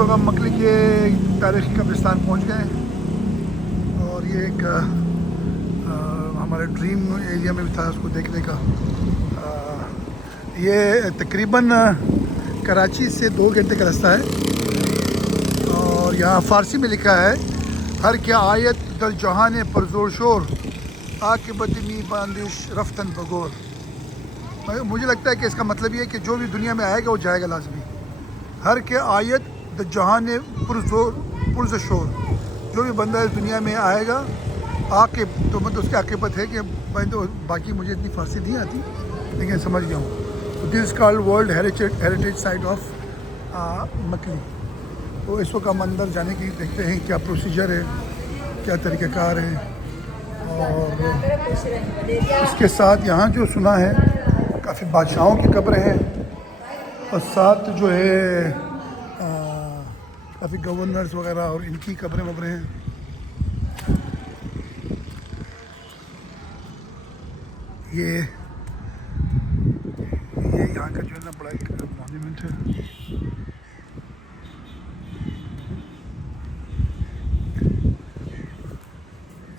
वक्त हम मकली के तारीख़ी कब्रिस्तान पहुंच गए और ये एक हमारे ड्रीम एरिया में भी था उसको देखने का। ये तकरीबन कराची से 2 घंटे का रास्ता है और यहाँ फ़ारसी में लिखा है हर क्या आयत दल जहान परजोर शोर आकिबत मी बांदिश रफ्तन बगोर। मुझे लगता है कि इसका मतलब ये है कि जो भी दुनिया में आएगा वो जाएगा लाजमी। हर के आयत द जहान पुरज़ शोर, जो भी बंदा इस दुनिया में आएगा आके तो मतलब उसकी आकिबत है कि भाई तो बाकी मुझे इतनी फ़ारसी नहीं आती लेकिन समझ गया हूँ। This is called world heritage site of Makli. तो इस वक्त हम अंदर जाने की देखते हैं क्या प्रोसीजर है, क्या तरीक़ाकार है। और इसके साथ यहाँ जो सुना है काफ़ी बादशाहों की कब्रें हैं और साथ जो है काफ़ी गवर्नर्स वगैरह और इनकी कब्रें वब्रें हैं। ये यहाँ का जो है ना बड़ा एक मॉन्यूमेंट है।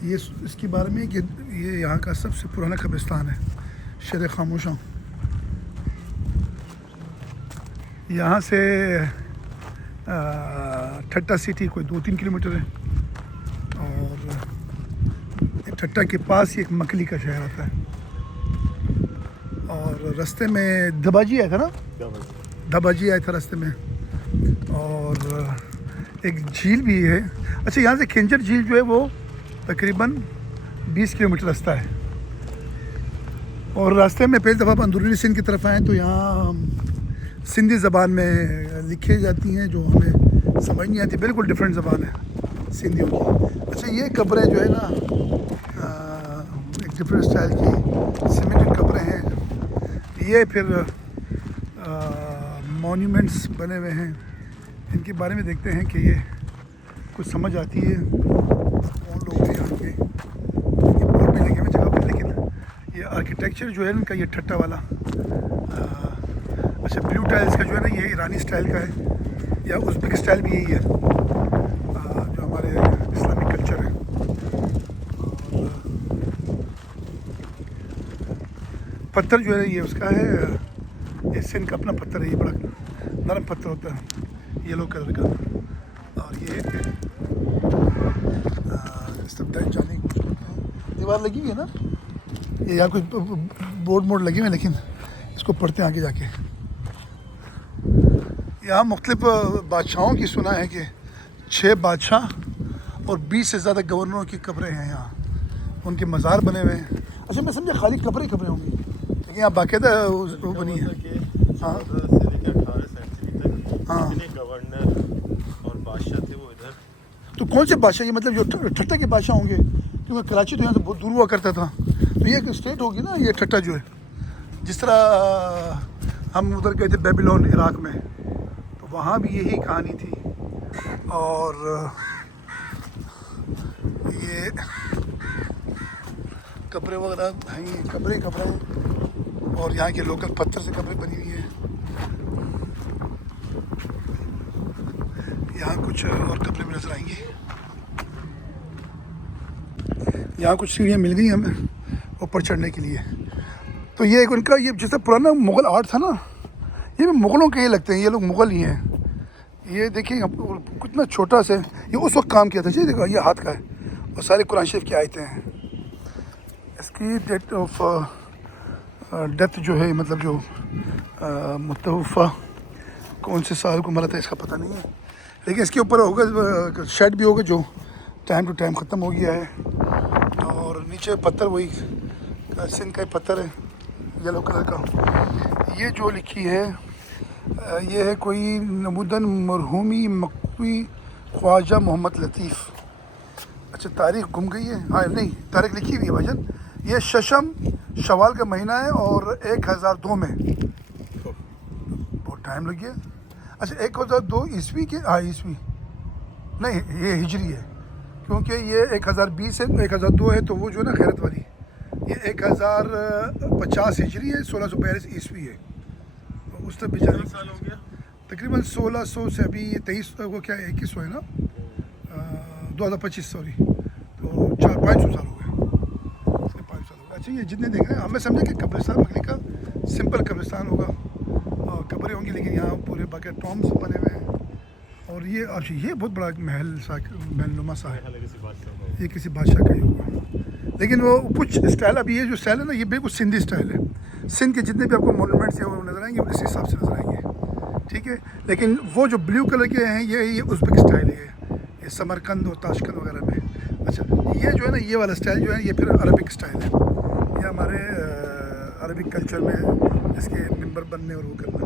ये इसके बारे में कि ये यहाँ का सबसे पुराना कब्रिस्तान है, शेर खामोशा। यहाँ से ठट्टा सिटी कोई 2-3 किलोमीटर है और ठट्टा के पास ही एक मकली का शहर आता है। और रास्ते में दबाजी आया था ना, दबाजी आया था रास्ते में। और एक झील भी है। अच्छा, यहाँ से खिंजर झील जो है वो तकरीबन 20 किलोमीटर रास्ता है। और रास्ते में पहली दफ़ा अंदरूनी सिंध की तरफ आए तो यहाँ सिंधी ज़बान में लिखी जाती हैं जो हमें समझ नहीं आती, बिल्कुल डिफरेंट ज़बान है सिंधियों की। अच्छा, ये कब्रें जो है ना एक डिफरेंट स्टाइल की सीमेंटेड कब्रें हैं। ये फिर मॉन्यूमेंट्स बने हुए हैं, इनके बारे में देखते हैं कि ये कुछ समझ आती है कौन लोग हैं यहाँ के। बोर्ड भी लगे हुए जगह पर, लेकिन ये आर्किटेक्चर जो है इनका ये ठट्टा वाला अच्छा ब्लू टाइल्स का जो है ना ये ईरानी स्टाइल का है या उज़्बेक स्टाइल भी यही है जो हमारे इस्लामिक कल्चर है। पत्थर जो है ये उसका है, ये सिंध का अपना पत्थर है। ये बड़ा नरम पत्थर होता है येलो कलर का। और ये इस तरफ जाने की कोशिश करते हैं। दीवार लगी हुई है ना, ये यार कुछ बोर्ड मोड लगे हुए हैं लेकिन इसको पढ़ते हैं आगे जाके। यहाँ मुख्तलिफ बादशाहों की सुना है कि 6 बादशाह और 20 से ज़्यादा गवर्नरों की कब्रें हैं यहाँ, उनके मज़ार बने हुए हैं। अच्छा, मैं समझा खाली कब्रें होंगी लेकिन यहाँ बाकायदा वो बनी है। हाँ हाँ, गवर्नर और बादशाह थे वो इधर। तो कौन से बादशाह, ये मतलब जो ठट्टा के बादशाह होंगे, क्योंकि कराची तो यहाँ से बहुत दूर हुआ करता था। तो ये एक स्टेट होगी ना ये ठट्टा जो है। जिस तरह हम उधर गए थे बेबीलोन इराक़ में, तो वहाँ भी यही कहानी थी। और ये कब्रें वगैरह हैं, ये कब्रें और यहाँ के लोकल पत्थर से कब्रें बनी हुई हैं। यहाँ कुछ और कब्रें भी नजर आएंगी। यहाँ कुछ सीढ़ियाँ मिल गई हमें ऊपर चढ़ने के लिए। तो ये एक उनका ये जैसा पुराना मुग़ल आर्ट था ना, ये भी मुग़लों के ही लगते हैं। ये लोग मुग़ल ही हैं। ये देखिए कितना छोटा से ये उस वक्त काम किया था जी। देखो ये हाथ का है और सारे कुरान शरीफ की आयतें हैं। इसकी डेट ऑफ डेथ जो है मतलब जो मुतवफ़ा कौन से साल को मरा था इसका पता नहीं है, लेकिन इसके ऊपर होगा शेड भी होगा जो टाइम टू टाइम ख़त्म हो गया है। और नीचे पत्थर वही सिंध का पत्थर है येलो कलर का। ये जो लिखी है ये है कोई नमुदन मरहूमी मकवी ख्वाजा मोहम्मद लतीफ़। अच्छा, तारीख़ गुम गई है। हाँ नहीं, तारीख़ लिखी हुई है भाईजान। ये शशम शवाल का महीना है और 1002 में, बहुत टाइम लग गया। अच्छा, 1002 ईस्वी के, हाँ ईस्वी नहीं, ये हिजरी है क्योंकि ये 1020 है, 1002 है तो वो जो है ना खैरत वाली, ये 1050 हिजरी है, 1642 ईस्वी है। तो उस तरफ भी जाने साल हो गया तकरीबन 1600 से अभी 23 वो क्या 2100 है ना, 2025 सॉरी, तो 400-500 साल हो गए, 500 साल हो गए। अच्छा ये जितने देख रहे हैं हमें समझे कि कब्रिस्तान मकली का सिंपल कब्रिस्तान होगा और कब्रें होंगी, लेकिन यहाँ पूरे बाकी टॉम्स बने हुए हैं। और ये अच्छा ये बहुत बड़ा महल सा महलनुमा सा है, ये किसी बादशाह का ही होगा। लेकिन वो कुछ स्टाइल, अभी ये जो स्टाइल है ना ये बिल्कुल सिंधी स्टाइल है। सिंध के जितने भी आपको मोनूमेंट्स हैं वो नज़र आएंगे, वो इस हिसाब से नज़र आएंगे, ठीक है। लेकिन वो जो ब्लू कलर के हैं ये उज़्बेक स्टाइल है, ये समरकंद और ताशकंद वगैरह में। अच्छा ये जो है ना ये वाला स्टाइल जो है ये फिर अरबिक स्टाइल है, ये हमारे अरबिक कल्चर में है, इसके मिंबर बनने और वो करना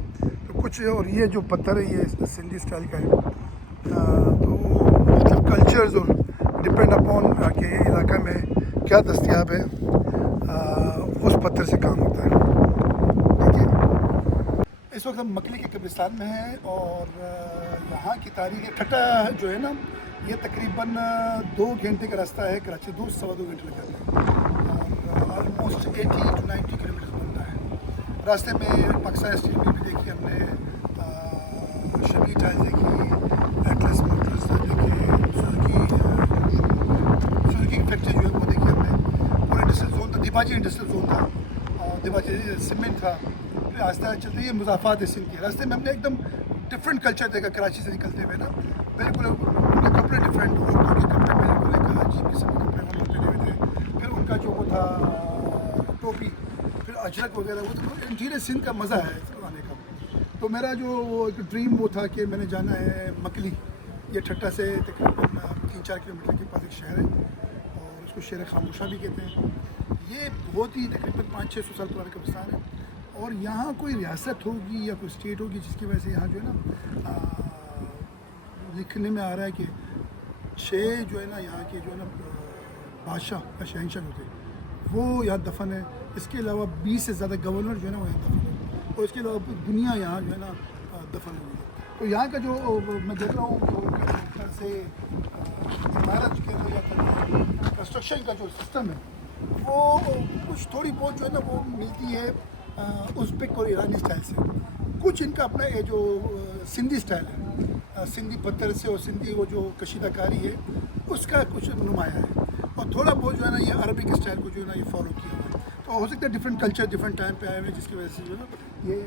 तो कुछ। और ये जो पत्थर है ये सिंधी स्टाइल का है। तो मतलब कल्चर्स और डिपेंड अपॉन के इलाका में क्या दस्तियाब है उस पत्थर से काम होता है, ठीक है। इस वक्त हम मकली के कब्रिस्तान में हैं और यहाँ की तारीख ठट्टा जो है ना ये तकरीबन 2 घंटे का रास्ता है, कराची 2-2.25 घंटे लग जाते हैं और ऑलमोस्ट 80 to 90 किलोमीटर बनता है। रास्ते में पाकिस्तान स्टील मिल भी देखी हमने, शमी टाइल्स देखी, एटलस मोटर्स देखी, सुजुकी की फैक्ट्री जो है वो देखी हमने, पूरा इंडस्ट्रियल जोन था, दिबाजी इंडस्ट्रियल जोन था और दिबाजी सीमेंट था। फिर आस्ता चलते ये मुजाफात है सिंध के रास्ते में हमने एकदम डिफरेंट कल्चर देखा। कराची से निकलते हुए ना बिल्कुल उनके कपड़े डिफरेंट, उनके कपड़े बिल्कुल एक अजीब किस्म के कपड़े वो पहने हुए थे। फिर उनका जो वो था टोपी, फिर अजरक वगैरह, वो तो इंटीरियर सिंध का मज़ा है आने का। तो मेरा जो एक ड्रीम वो था कि मैंने जाना है मकली, ये ठट्टा से तकरीबन 3-4 किलोमीटर के पास एक शहर है और उसको शहर खामोशा भी कहते हैं। ये बहुत ही तकरीबन 500-600 साल पुराना कब्रिस्तान है और यहाँ कोई रियासत होगी या कोई स्टेट होगी जिसकी वजह से यहाँ जो है ना लिखने में आ रहा है कि 6 जो है ना यहाँ के जो है ना बादशाह या शहनशाह जो थे वो यहाँ दफन है। इसके अलावा 20 से ज़्यादा गवर्नर जो है ना वो यहाँ दफन है और इसके अलावा दुनिया यहाँ जो है ना दफन हुई है। तो यहाँ का जो मैं देख रहा हूँ जो से इमारत के या कंस्ट्रक्शन का जो सिस्टम है वो कुछ थोड़ी बहुत जो है ना वो मिलती है उज़्बेक और ईरानी स्टाइल से। कुछ इनका अपना ये जो सिंधी स्टाइल है, सिंधी पत्थर से और सिंधी वो जो कशीदाकारी है उसका कुछ नुमाया है और थोड़ा बहुत जो है ना ये अरबिक स्टाइल को जो है ना ये फॉलो किया हुआ है। तो हो सकता है डिफरेंट कल्चर डिफरेंट टाइम पे आए हुए जिसकी वजह से जो है ना ये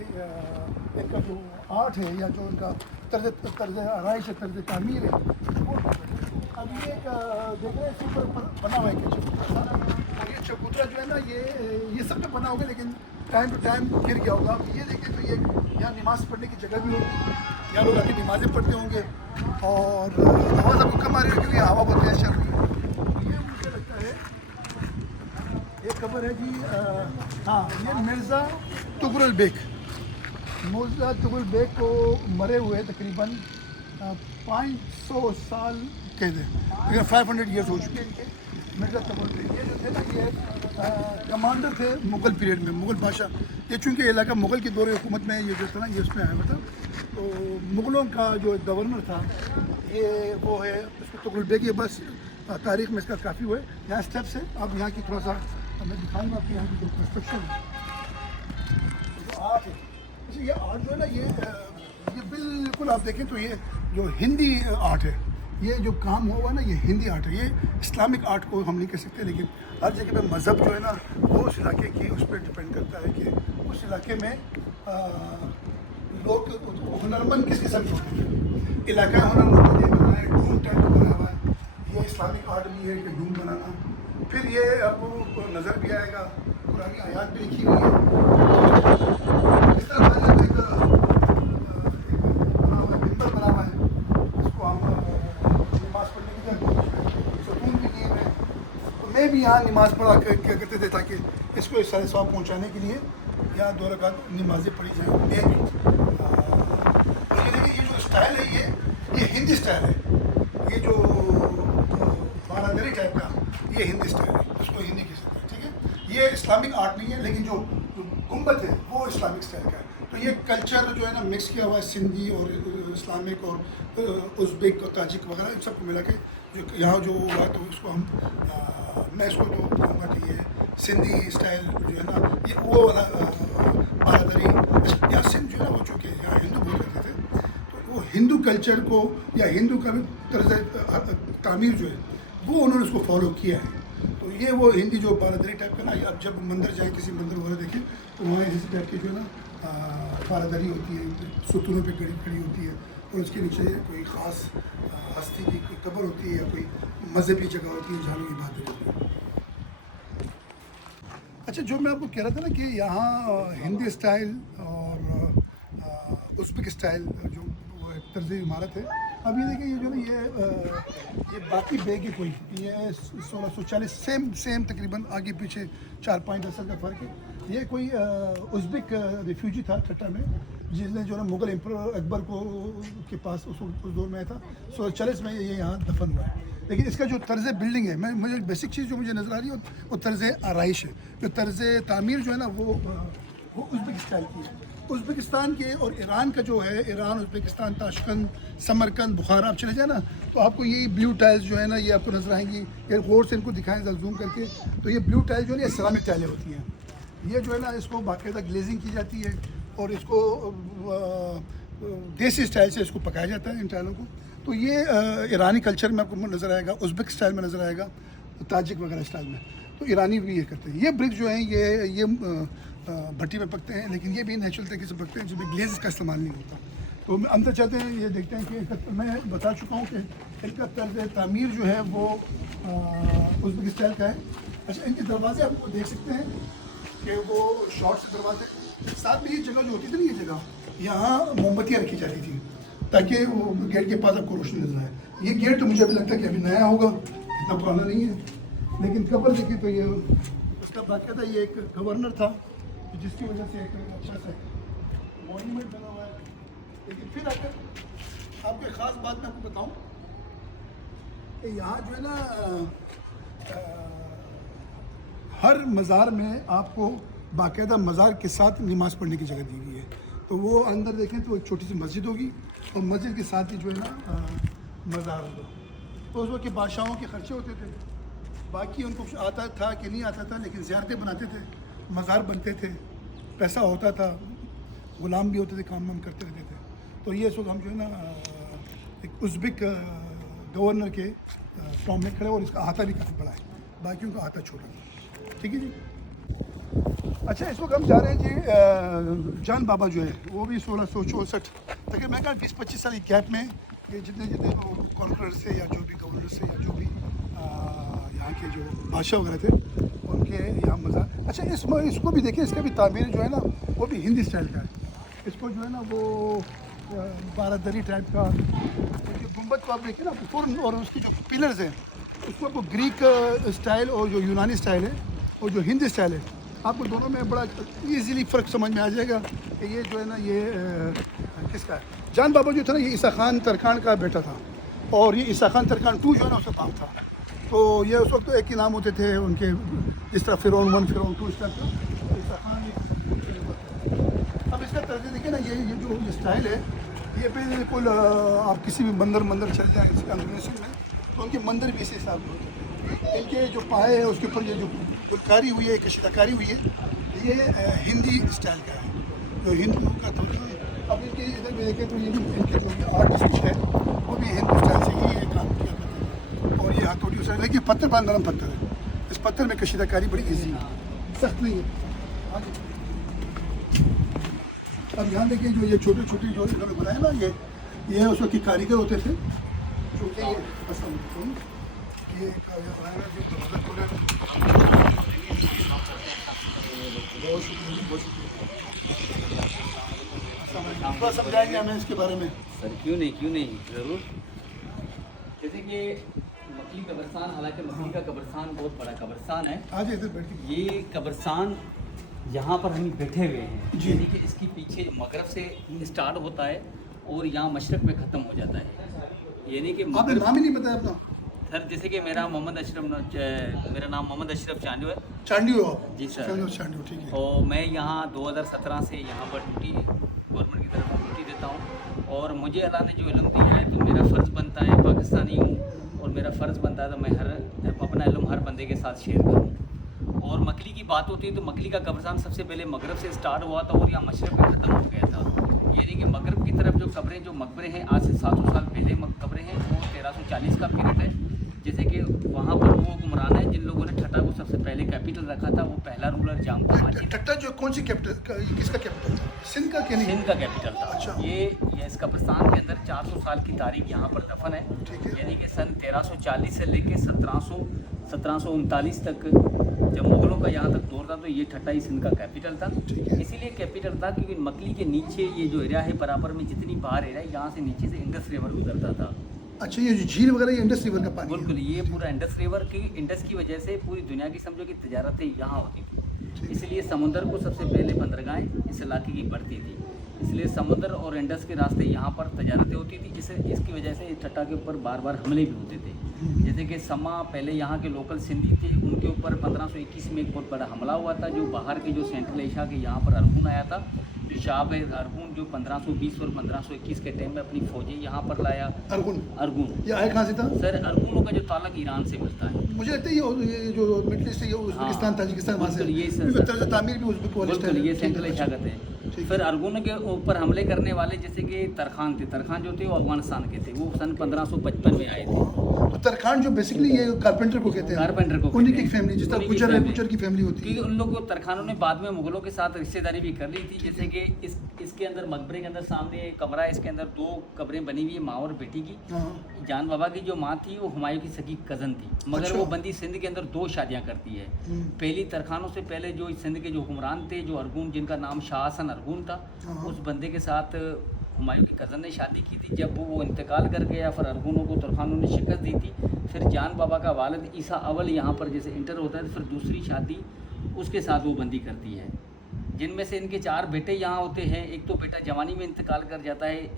इनका जो आर्ट है या जो इनका तर्ज आराइश है, तर्ज तामीर है वो। अब ये एक देख रहे हैं इसके ऊपर बना हुआ है चबूतरा और ये चबूतरा जो है ना ये सब तो बना होगा लेकिन टाइम टू टाइम गिर गया होगा। ये देखें तो ये यहाँ नमाज़ पढ़ने की जगह भी होगी, यहाँ लोग आके नमाज़ें पढ़ते होंगे और आवाज़ आपको कम आ रही है क्योंकि हवा बहुत तेज़ चल रही है। ये मुझे लगता है ये खबर है जी, हाँ ये मिर्ज़ा तुगरुल बेग, मिर्ज़ा तुगरुल बेग को मरे हुए तकरीबन 500 साल कह दें, लेकिन 500 ईयर्स हो चुके हैं। मिर्ज़ा तुगरुल बेग ये जो थे ना ये कमांडर थे मुग़ल पीरियड में, मुग़ल बादशाह। ये चूँकि इलाका मुग़ल की दौरे हुकूमत में ये जो था ना ये उसमें आया मतलब, तो मुग़लों का जो गवर्नर था ये वो है उसको तुगरुल बेग। ये बस तारीख़ में इसका काफ़ी हुआ है। यहाँ स्टेप्स है, अब यहाँ की थोड़ा सा मैं दिखाऊँगा आपको यहाँ की जो कंस्ट्रक्शन है जो आर्ट है। अच्छा ये आर्ट जो है ना ये बिल्कुल आप देखें तो ये जो हिंदी आर्ट है, ये जो काम हुआ ना ये हिंदी आर्ट है। ये इस्लामिक आर्ट को हम नहीं कह सकते, लेकिन हर जगह पे मज़हब जो है ना वो उस इलाके की उस पर डिपेंड करता है कि उस इलाके में लोग हुनरमंद किस किस्म के होते हैं। इलाका हुनरमंद ये बना है, डूम टाइप बना हुआ है, ये इस्लामिक आर्ट भी है कि डूम बनाना। फिर ये आपको नज़र भी आएगा, पुरानी आयात भी लिखी हुई है। इस तरह बना हुआ मिंबर बना हुआ है, इसको हम नमाज़ पढ़ने की जगह सुकून भी किए हुए। तो मैं भी यहाँ नमाज़ पढ़ा क्या करते थे ताकि इसको इस सारे सवाब पहुँचाने के लिए यहाँ 2 रकात नमाज़ें पढ़ी जाएँ। मैं भी तो ये देखिए ये जो स्टाइल है ये हिंदी स्टाइल है। ये जो बारादरी टाइप का ये हिंदी स्टाइल है, उसको हिंदी कह सकते हैं, ठीक है। ये इस्लामिक आर्ट नहीं है, लेकिन जो गुंबद है वो इस्लामिक स्टाइल का है। तो ये कल्चर जो है ना मिक्स किया हुआ है सिंधी और इस्लामिक और उज़्बेक और ताजिक वगैरह इन सबको मिला के जो यहाँ जो हुआ तो उसको हम मैं इसको जो कहूँगा कि ये सिंधी स्टाइल जो है ना ये वो वाला बारादरी। यहाँ सिंध जो है ना वो चूँकि यहाँ हिंदू बोल करते थे हिंदू कल्चर को या हिंदू का भी तर्ज तामीर जो है वो उन्होंने उसको फॉलो किया है। तो ये वो हिंदी जो बारादरी टाइप का ना, आप जब मंदिर जाए किसी मंदिर वगैरह देखें तो वहाँ इस टाइप की जो है ना बारादरी होती है, सुतूनों पे खड़ी होती है और उसके नीचे कोई ख़ास हस्ती की कोई कब्र होती है या कोई मजहबी जगह होती है जहाँ लोग इबादत करते हैं। अच्छा, जो मैं आपको कह रहा था ना कि यहाँ हिंदी स्टाइल और उज़्बेक स्टाइल जो तर्ज इमारत है, अब ये देखिए ये जो ना ये बाकी बेग है कोई, ये 1640 सेम तकरीबन आगे पीछे 4-5 नस्ल का फ़र्क है। ये कोई उज़्बेक रिफ्यूजी था ठट्टा में, जिसने जो है मुग़ल एम्पर अकबर को के पास उस दौर में आया था। 1640 में ये यहाँ दफन हुआ है। लेकिन इसका जो तर्ज बिल्डिंग है, मुझे बेसिक चीज़ जो मुझे नज़र आ रही है वो तर्ज आराइश है। जो तर्ज तामीर जो है ना वो उज़्बेक स्टाइल की है। उज़्बेकिस्तान के और ईरान का जो है, ईरान, उज़्बेकिस्तान, ताशकंद, समरकंद, बुखारा आप चले जाए ना तो आपको ये ब्लू टाइल्स जो है ना ये आपको नज़र आएंगी। ये गौर से इनको दिखाएं जरा जूम करके, तो ये ब्लू टाइल्स जो है ना सिरामिक टाइलें होती हैं। ये जो है ना इसको बाकायदा ग्लेजिंग की जाती है और इसको देसी स्टाइल से इसको पकाया जाता है इन टाइलों को। तो ये ईरानी कल्चर में आपको नज़र आएगा, उज़्बेक स्टाइल में नज़र आएगा, ताजिक वगैरह स्टाइल में। तो ईरानी भी ये करते हैं। ये ब्रिक जो हैं ये भट्टी में पकते हैं, लेकिन ये भी नेचुरल तरीके से पकते हैं जिसमें ग्लेज का इस्तेमाल नहीं होता। तो हम अंदर चाहते हैं, ये देखते हैं कि मैं बता चुका हूँ कि इनका तर्ज तामीर जो है वो उज़्बेक स्टाइल का है। अच्छा, इनके दरवाजे आप देख सकते हैं कि वो शॉर्ट से दरवाजे, साथ में ये जगह जो होती थी ना, ये जगह यहाँ मोमबत्तियाँ रखी जाती थी ताकि वो गेट के पास आपको रोशनी नजर आए। ये गेट तो मुझे अभी लगता है कि अभी नया होगा, इतना पुराना नहीं है। लेकिन कब्र देखिए तो ये उसका बाकायदा ये एक गवर्नर था जिसकी वजह से एक अच्छा सा मॉन्यूमेंट बना हुआ है। लेकिन फिर अगर आपको एक ख़ास बात मैं आपको बताऊँ कि यहाँ जो है ना हर मज़ार में आपको बाकायदा मज़ार के साथ नमाज़ पढ़ने की जगह दी गई है। तो वो अंदर देखें तो एक छोटी सी मस्जिद होगी और मस्जिद के साथ ही जो है ना मज़ार होगा। तो उस वक्त के बादशाहों के खर्चे होते थे, बाकी उनको कुछ आता था कि नहीं आता था, लेकिन ज़ियारतें बनाते थे, मज़ार बनते थे, पैसा होता था, ग़ुलाम भी होते थे, काम वाम करते रहते थे। तो ये इस वक्त हम जो है ना एक उज़्बेक गवर्नर के सामने खड़े, और इसका अहाता भी काफ़ी बड़ा है, बाकियों का अहाता छोटा है। ठीक है जी। अच्छा, इस वक्त हम जा रहे हैं जी जान बाबा जो है वो भी 1664 तकरीबन, मैं कहा 20-25 साल की गैप में ये जितने कॉन्फ्रेंस से या जो भी गवर्नर से या जो भी यहाँ के जो बादशाह वगैरह थे उनके यहाँ मज़ार। अच्छा, इसको भी देखिए, इसका भी तामीर जो है ना वो भी हिंदी स्टाइल का है। इसको जो है ना वो बारादरी टाइप का गुंबद को आप देखिए ना फ़ौरन, और उसकी जो पिलर्स हैं उसको आपको ग्रीक स्टाइल और जो यूनानी स्टाइल है और जो हिंदी स्टाइल है, आपको दोनों में बड़ा इजीली फ़र्क समझ में आ जाएगा कि ये जो है ना ये किसका है। जान बाबा जो था ना ये ईसा खान तरखान का बेटा था, और ये ईसा खान तरखान 2 जो है ना उसका नाम था। तो ये उस वक्त तो एक ही नाम होते थे उनके, जिस तरह फ़िरौन 1 फ़िरौन 2 इस तरह का ईसा खान। अब इसका तर्ज देखिए ना, ये जो ये स्टाइल है, ये बिल्कुल आप किसी भी मंदिर चल जाए इंडोनेशिया में तो उनके मंदिर भी इसी हिसाब से होते हैं। इनके जो पाए हैं उसके ऊपर ये जो गुलकारी हुई है, कशिदाकारी हुई है, ये हिंदी स्टाइल का है, जो हिंदू का तो। अब इनके इधर भी देखें तो ये भी इनके जो आर्टिस्ट है वो भी हिंदू स्टाइल से ही काम किया करते हैं। और ये हथौड़ी से, लेकिन पत्थर बड़ा नरम पत्थर है, इस पत्थर में कशिदाकारी बड़ी ईजी है, सख्त नहीं है। अब यहाँ देखिए जो ये छोटे छोटे जो इन्होंने बनाए ना, ये उस वक्त के कारीगर होते थे, जो कि ये पसंद ये थोड़ा समझाएंगे हमें इसके बारे में। सर क्यों नहीं ज़रूर। जैसे कि मकली कब्रिस्तान, हालांकि मकली का कब्रिस्तान बहुत बड़ा कब्रिस्तान है। आज इधर बैठिए। ये कब्रिस्तान यहाँ पर हम बैठे हुए हैं, जी। यानी कि इसके पीछे मगरब से स्टार्ट होता है और यहाँ मशरक़ में ख़त्म हो जाता है। यानी कि आपने नाम ही नहीं बताया अपना। सर जैसे कि मेरा नाम मोहम्मद अशरफ चांडू है। चांडी हो आप? जी सर। चांडी, ठीक है। और मैं यहाँ 2017 से यहाँ पर ड्यूटी गवर्नमेंट की तरफ ड्यूटी देता हूँ, और मुझे अल्लाह ने जो इल्म दिया है तो मेरा फ़र्ज़ बनता है, पाकिस्तानी हूँ और मेरा फ़र्ज़ बनता है तो मैं अपना इल्म हर बंदे के साथ शेयर करूँ। और मकली की बात होती है तो मकली का कब्रिस्तान सबसे पहले मगरब से स्टार्ट हुआ था और यहाँ मशरक़ में ख़त्म हो गया था। यानी कि मगरब की तरफ जो कब्रें जो मकबरे हैं आज से 700 साल पहले कब्रें हैं वो 1340 का पीरियड है। जैसे कि वहाँ पर वो हुक्मरान है जिन लोगों ने ठट्टा को सबसे पहले कैपिटल रखा था, वो पहला रूलर जामता माची था। ठट्टा जो कौन सी कैपिटल, किसका कैपिटल था? सिंध का? क्या नहीं? सिंध का कैपिटल था। अच्छा। ये इस कब्रिस्तान के अंदर 400 साल की तारीख यहाँ पर दफन है। ठीक है। यानी कि सन 1340 से लेके 1739 तक जब मुगलों का यहाँ तक दौर था, तो ये ठट्टा ही सिंध का कैपिटल था। ठीक है। इसीलिए कैपिटल था क्योंकि मकली के नीचे ये जो एरिया है बराबर में जितनी बाहर एरिया है, यहाँ से नीचे से इंडस रिवर गुजरता था। अच्छा, ये जो झील वगैरह ये इंडस रिवर का पानी है? बिल्कुल, ये पूरा इंडस रिवर की इंडस की वजह से पूरी दुनिया की समझो कि तजारतें यहाँ होती थी। इसलिए समुद्र को सबसे पहले बंदरगाहें इस इलाके की पड़ती थी, इसलिए समुद्र और इंडस के रास्ते यहाँ पर तजारतें होती थी। इसकी वजह से इस ठट्टा के ऊपर बार बार हमले भी होते थे। जैसे कि समा पहले यहाँ के लोकल सिंधी थे, उनके ऊपर 1521 में एक बहुत बड़ा हमला हुआ था। जो बाहर के जो सेंट्रल एशिया के यहाँ पर अरगुन आया था, जो शाह अरगुन जो 1520 और 1521 के टाइम में अपनी फौजें यहाँ पर लाया। अरगुन ये आया कहाँ से था सर? अरगुनों का जो ताल्लुक ईरान से मिलता है। मुझे लगता है ये जो मिडिल ईस्ट है, ये उज़्बेकिस्तान ताजिकिस्तान वहाँ से, ये तर्ज तामीर भी उज़्बेक वाले बिल्कुल, ये सेंट्रल एशिया का थे। फिर अरगुन के ऊपर हमले करने वाले जैसे कि तरखान थे। तरखान जो थे वो अफगानिस्तान के थे, वो सन 1555 में आए थे। तो तरखान जो बेसिकली ये कारपेंटर को कहते हैं, कारपेंटर को उन्हीं की फैमिली, जिस तरह गुजर है, गुजर की फैमिली होती है। क्योंकि उन लोगों को तरखानों ने बाद में मुगलों के साथ रिश्तेदारी भी कर ली थी। जैसे कि इसके अंदर मकबरे के अंदर सामने एक कमरा है, इसके अंदर 2 कब्रें बनी हुई है माँ और बेटी की। जान बाबा की जो माँ थी वो हुमायूं की सगी कज़न थी, मगर वो बंदी सिंध के अंदर 2 शादियाँ करती है। पहली तरखानों से पहले जो सिंध के जो हुक्मरान थे, जो अरगुन, जिनका नाम शाह हसन अरगुन था, उस बंदे के साथ हुमायूं की कज़न ने शादी की थी। जब वो इंतकाल कर गया, फिर अरगुनों को तरखानों ने शिकस्त दी थी। फिर जान बाबा का वालिद ईसा अवल यहाँ पर जैसे इंटर होता है, फिर दूसरी शादी उसके साथ वो बंदी करती है। जिनमें से इनके 4 बेटे यहाँ होते हैं। एक तो बेटा जवानी में इंतकाल कर जाता है,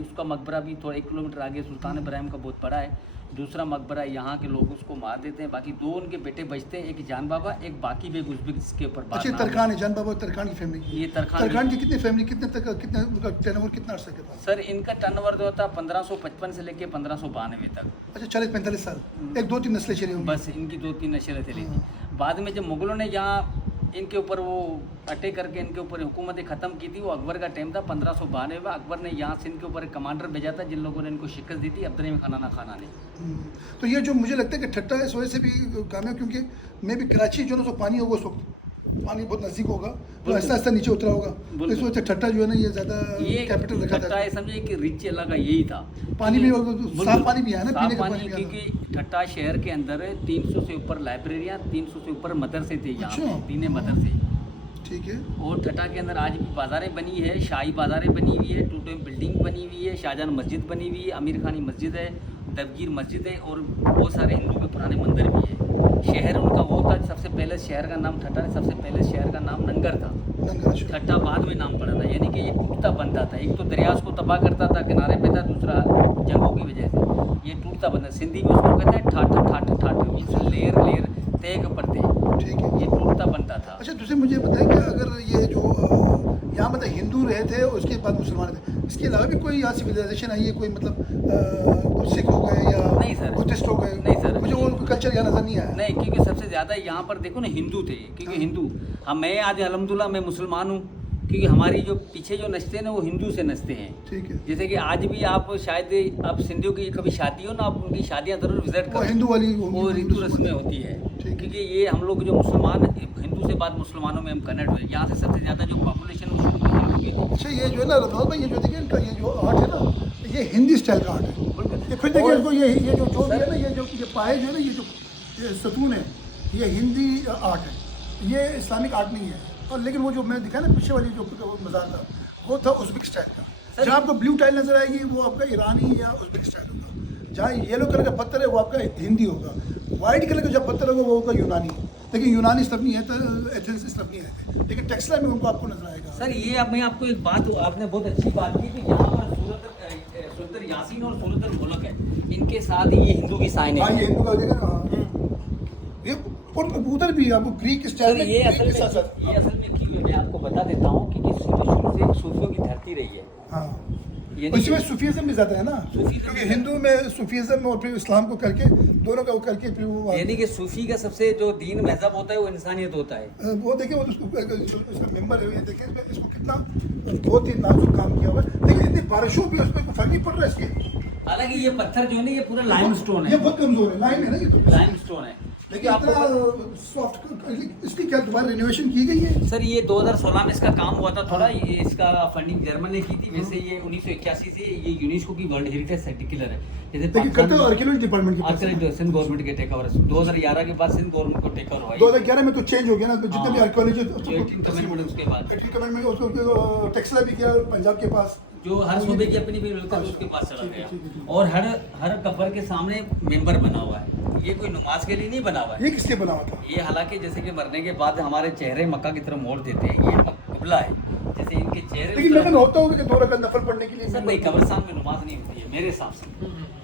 उसका मकबरा भी थोड़ा 1 किलोमीटर आगे सुल्तान इब्राहिम का बहुत बड़ा है। दूसरा मकबरा यहाँ के लोग उसको मार देते हैं। बाकी 2 उनके बेटे बचते हैं, एक जान बाबा, एक बाकी बेग उज़्बेक, जिसके ऊपर अच्छा, तरखान है, जान बाबा तरखान की फैमिली। ये तरखान की कितनी फैमिली, कितने तक, कितना उनका टर्नओवर कितना अर्सा के बाद? सर इनका टर्नओवर जो होता है 1555 से लेके 1592 तक। अच्छा, 40-45 साल, 1-2-3 नस्लें चली होंगी। बस इनकी 2-3 नस्लें चली थी। बाद में जब मुगलों ने यहाँ इनके ऊपर वो अटैक करके इनके ऊपर हुकूमतें ख़त्म की थी, वो अकबर का टाइम था 1592 में। अकबर ने यहाँ सिंध के ऊपर एक कमांडर भेजा था, जिन लोगों ने इनको शिकस्त दी थी, अब्दुल खाना खाना ने। तो ये जो मुझे लगता है कि ठट्टा इस वजह से भी कामयाब, क्योंकि मैं भी कराची जो ना तो पानी होगा, उस वक्त पानी बहुत नज़दीक होगा, तो आहिस्ता आहिस्ता नीचे उतरा होगा। तो इस वजह से ठट्टा जो है ना ये ज़्यादा कैपिटल रखा था। समझिए कि रिच इलाका यही था। पानी भी साफ पानी भी है ना, पीने का पानी, क्योंकि ठट्टा शहर के अंदर 300 से ऊपर लाइब्रेरियाँ, 300 से ऊपर मदरसे थे यहाँ, 3 मदरसे। ठीक है। और ठट्टा के अंदर आज भी बाज़ारें बनी है, शाही बाज़ारें बनी हुई है, 2 टाइम बिल्डिंग बनी हुई है, शाहजहां मस्जिद बनी हुई है, अमीर खानी मस्जिद है, दबगीर मस्जिद है, और बहुत सारे हिंदू के पुराने मंदिर भी है। शहर उनका वो था, सबसे पहले शहर का नाम ठट्टा है, सबसे पहले शहर का नाम नंगर था। ठट्टा बाद में नाम पड़ा था। यानी कि ये टूटता बनता था, एक तो दरिया को तबाह करता था, किनारे पे था, दूसरा जंगों की वजह से ये टूटता बनता। सिंधी में उसको कहते हैं ठाठ ठाठ ठाठ, मीन्स लेयर लेयर, तय के पड़ते। ठीक है, ये टूटता बनता था। अच्छा, दूसरे मुझे बताएं कि अगर ये जो यहाँ मतलब हिंदू रहे थे और उसके बाद मुसलमान थे, इसके अलावा भी कोई यहाँ सिविलाइजेशन आई है, कोई मतलब सिख हो गए या नहीं सर, बुद्धिस्ट हो गए? नहीं सर, मुझे वो कल्चर यहाँ नज़र नहीं आया। नहीं, क्योंकि सबसे ज़्यादा यहाँ पर देखो ना हिंदू थे, क्योंकि हिंदू मैं आज अल्हम्दुलिल्लाह मैं मुसलमान हूँ, क्योंकि हमारी जो पीछे जो नचते हैं ना वो हिंदू से नचते हैं। ठीक है। जैसे कि आज भी आप शायद आप सिंधियों की कभी शादी हो ना, आप उनकी शादियाँ ज़रूर विजिट करो, हिंदू वाली वो रीतु रस्में होती है। क्योंकि ये हम लोग जो मुसलमान हिंदू से बाद मुसलमानों में हम कनेक्ट हुए। यहाँ से सबसे ज़्यादा जो पॉपुलेशन हिंदू की थी। अच्छा, ये जो है ना रमजान भाई, ये जो देखिए इनका ये जो आर्ट है ना, ये हिंदी स्टाइल का आर्ट है। ये खुद देखिए इसको, ये जो भी है ना, ये पाए जो है ना, ये सतून है, ये हिंदी आर्ट है, ये इस्लामिक आर्ट नहीं है। और लेकिन वो जो मैं दिखा ना पीछे वाली जो मज़ार था, वो था उज़्बेक स्टाइल का। जहाँ आपको ब्लू टाइल नजर आएगी वो आपका ईरानी या उज़्बेक स्टाइल होगा। जहाँ येलो कलर का पत्थर है वो आपका हिंदी होगा। वाइट कलर का जब पत्थर होगा वो होगा यूनानी। लेकिन यूनानी सब नहीं है, तो एथेंस सब नहीं है, लेकिन टेक्सटाइल में उनको आपको नजर आएगा। सर ये अब मैं आपको एक बात, आपने बहुत अच्छी बात की कि यहाँ पर सूरत यासीन और सूरत मुल्क है, इनके साथ ये हिंदू की साइन है। ये हिंदू का देखा, ये उधर भी आपको ग्रीक स्टाइल में, ये असल में क्यों है, मैं आपको बता देता हूँ कि शुरू से सूफियों की धरती रही है। हाँ, ये उसमें सूफीज़म भी ज़्यादा है ना, सूफीज़्म क्योंकि भी हिंदू में सूफीज़म और फिर इस्लाम को करके दोनों का वो करके फिर वो यानी कि सूफी का सबसे जो दीन मजहब होता है वो इंसानियत होता है। वो देखिए वो उसका मेंबर है, ये देखिए इसको कितना बहुत ही नाजुक काम किया हुआ है, लेकिन इतनी बारिशों भी उस पर कोई फर्क नहीं पड़ रहा है इसके। हालांकि ये पत्थर जो है ना ये पूरा लाइमस्टोन ये है, बहुत कमजोर है, लाइन है ना ये तो, लाइमस्टोन है। लेकिन इतना सॉफ्ट, इसकी क्या दोबारा रिनोवेशन की गई है? सर ये 2016 में इसका काम हुआ था थोड़ा, ये इसका फंडिंग जर्मन ने की थी। वैसे ये 1981 से ये यूनेस्को की वर्ल्ड हेरिटेज साइट डिक्लेयर है। जैसे लेकिन करते हो आर्कियोलॉजी डिपार्टमेंट के पास, आर्कियोलॉजी सिंध गवर्नमेंट के टेक ओवर 2011 के बाद सिंध गवर्नमेंट को टेक ओवर हुआ है। 2011 में तो चेंज हो गया ना, तो जितने भी आर्कियोलॉजी 18th कमेंटमेंट उसके बाद 18 कमेंटमेंट उसको टेक्सला भी किया पंजाब के पास, जो हर सूबे की अपनी भी मिलकर उसके पास चला ठीक है, गया। ठीक है, ठीक है। और हर कब्र के सामने मेंबर बना हुआ है। ये कोई नमाज के लिए नहीं बना हुआ है। ये किसके बना हुआ था? ये हालांकि जैसे कि मरने के बाद हमारे चेहरे मक्का की तरफ मोड़ देते हैं, ये क़िबला है। जैसे इनके चेहरे लेकिन लेकिन होता होगा कि 2 रकात नफल पढ़ने के लिए सर नहीं, कब्रिस्तान में नमाज नहीं होती है मेरे हिसाब से।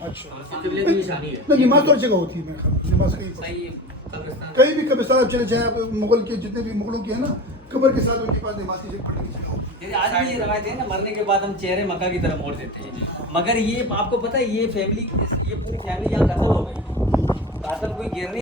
अच्छा, कब्रिस्तान में निशानी है। नहीं नमाज तो हर जगह होती है, मैं ख्याल नमाज कहीं सही कब्रिस्तान कहीं भी कब्रिस्तान चले जाए, मुगल के जितने भी मुगलों के हैं ना, कब्र के साथ उनके पास नमाज की जगह पढ़ने की जगह होती है। जैसे आज भी ये रवायत है ना, मरने के बाद हम चेहरे मक्का की तरफ मोड़ देते हैं। मगर ये आपको पता है ये फैमिली, ये पूरी फैमिली यहाँ कत्ल हो गई। कातल कोई गिर नहीं